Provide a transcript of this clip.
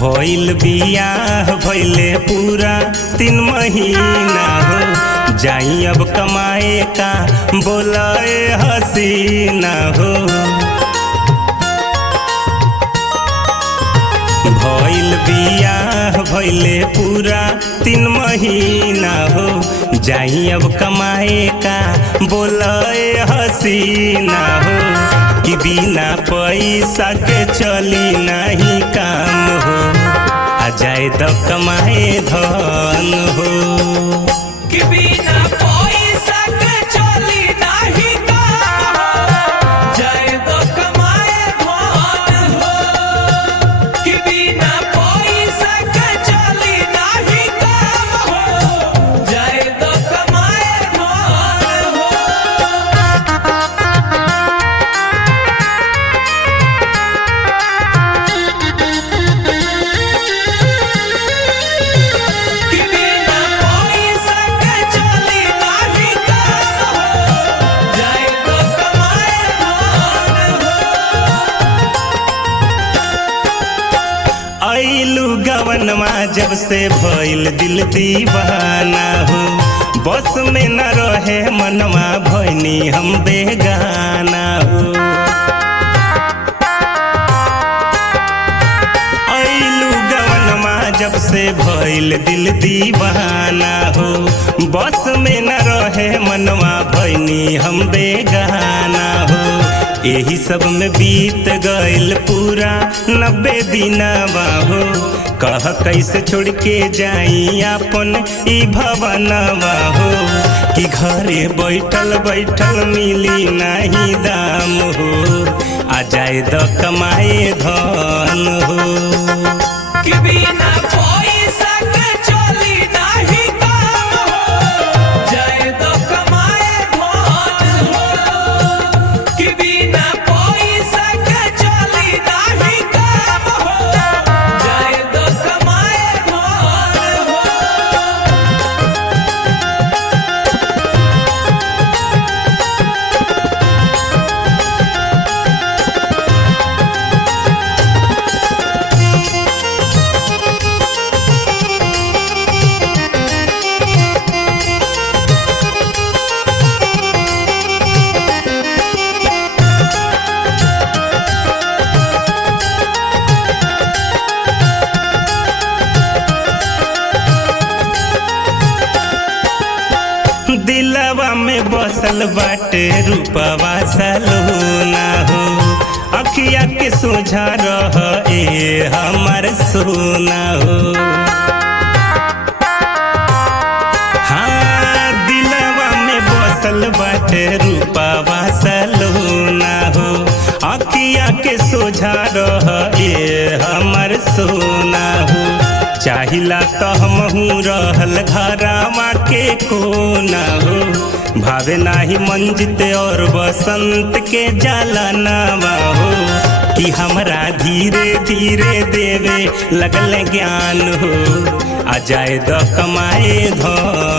भइल बियाह भइले पूरा 3 महीना हो, जाई अब कमाए का बोलाए हसीना हो। भइल बियाह भइले पूरा 3 महीना हो, जाई अब कमाए का बोलाए हसीना हो। कि बिना पैसा के चली नहीं काम हो, आ जाए तो कमाए धन हो। कि बिना पैसा के चली नहीं काम हो, जाए तो कमाए धन हो। कि बिना पैसा के चली नहीं काम हो, जाए तो कमाए धन हो। कि बिना पैसा के चली नहीं काम हो, जाए तो कमाए धन हो। आइलू गवनमा जब से भइल दिल दीवाना हो, बस में न रहे मनवा भइनी हम बेगाना हो। आइलू गवनमा जब से भइल दिल दीवाना हो, बस में न रहे मनवा भइनी हम बेगाना हो। यही सब में बीत गइल पूरा 90 दिनवा हो, कह कैसे छोड़ के जाई अपन ई भवनवा हो। कि घरे बैठल बैठल मिली नहीं दाम हो, आ जाए तो कमाए धन हो। कि बिना पैसा के चली नहीं काम हो, जाए तो कमाए धन हो। कि बिना पैसा के चली नहीं काम हो, जाए तो कमाए धन हो। दिलवा में बसल बाटे रूपवा सलोना हो, अखिया के सोझा रह ए हमार सोना हो। हाँ, दिलवा में बसल बाटे रूपवा सलोना हो, अखिया के सोझा रह ए हमार सोना हो। चाहिला तो हमहू रहल घरावा के कोना हो, भावे नाही मंजित और बसंत के जलनवा हो। कि हमरा धीरे धीरे देवे लगल ज्ञान हो, आ जाए तो कमाए धन